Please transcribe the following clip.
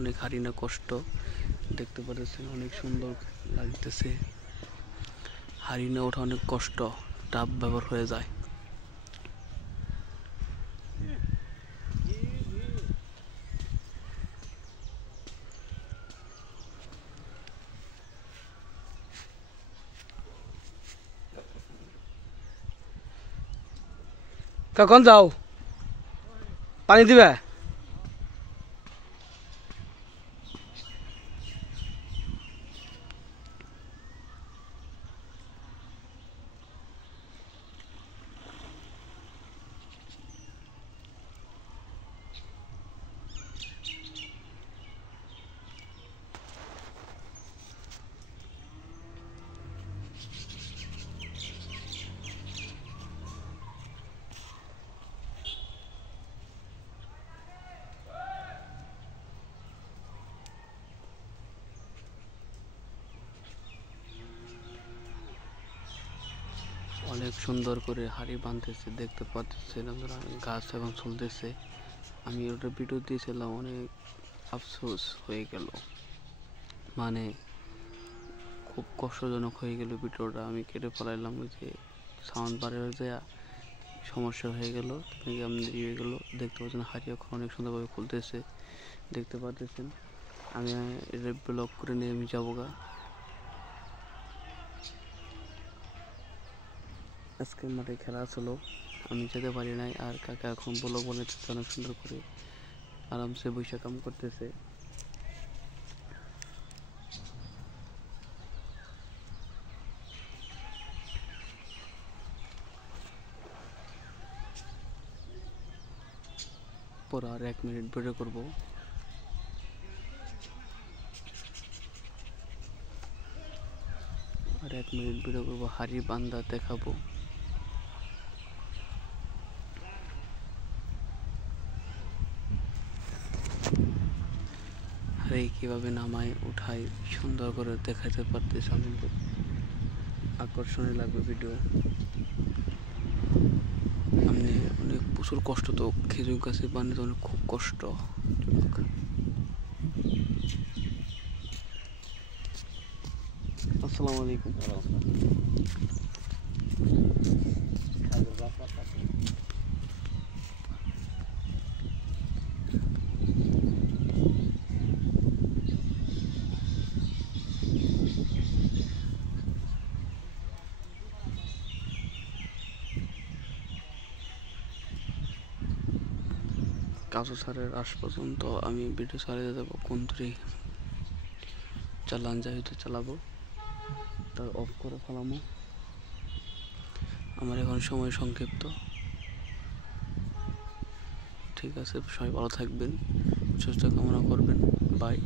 অনেক হারিনা কষ্ট দেখতে পাচ্ছেন, অনেক সুন্দর লাগতেছে। হারিনা ওঠা অনেক কষ্ট, টাফ ব্যবহার হয়ে যায়। কখন যাও, পানি দিবে? অনেক সুন্দর করে হাড়ি বাঁধতেছে, দেখতে পাচ্ছেন আপনারা, গাছ এবং চলতেছে। আমি ওটা ভিডিও দিয়েছিলাম, অনেক আফসোস হয়ে গেল, মানে খুব কষ্টজনক হয়ে গেল ভিডিওটা। আমি কেটে ফেলাইলাম, ওই যে সাউন্ড বাড়ে হয়ে যায়, সমস্যা হয়ে গেল, হয়ে গেল। দেখতে পাচ্ছেন হাড়ি এখন অনেক সুন্দরভাবে খুলতেছে, দেখতে পাচ্ছেন। আমি এটা ব্লগ করে নিয়ে আমি যাবো গা। আজকে মাঠে খেলা ছিল, আমি যেতে পারি নাই। আর কাকা এখন ব্লগ বানাইতেছে অনেক সুন্দর করে, আরামসে বসে কাম করতেছে। পর আর 1 মিনিট ভিডিও করব। আর 1 মিনিট ভিডিও করবো, হাড়ি বান্ধা দেখাবো। হাড়ি কিভাবে নামায় উঠায় সুন্দর করে দেখাতে পারতেছে। আমাদের আকর্ষণীয় লাগবে ভিডিও। আমি অনেক প্রচুর কষ্ট, তো খেজুর গাছে বানাতে অনেক খুব কষ্ট। আসসালামু আলাইকুম। কাজু স্যারের আস পর্যন্ত আমি ভিডিও চালিয়ে দেবো, কোন দূরে চালান যাই তো চালাবো, তার অফ করে ফেলামো। আমার এখন সময় সংক্ষিপ্ত। ঠিক আছে, সবাই ভালো থাকবেন, সুস্থ কামনা করবেন। বাই।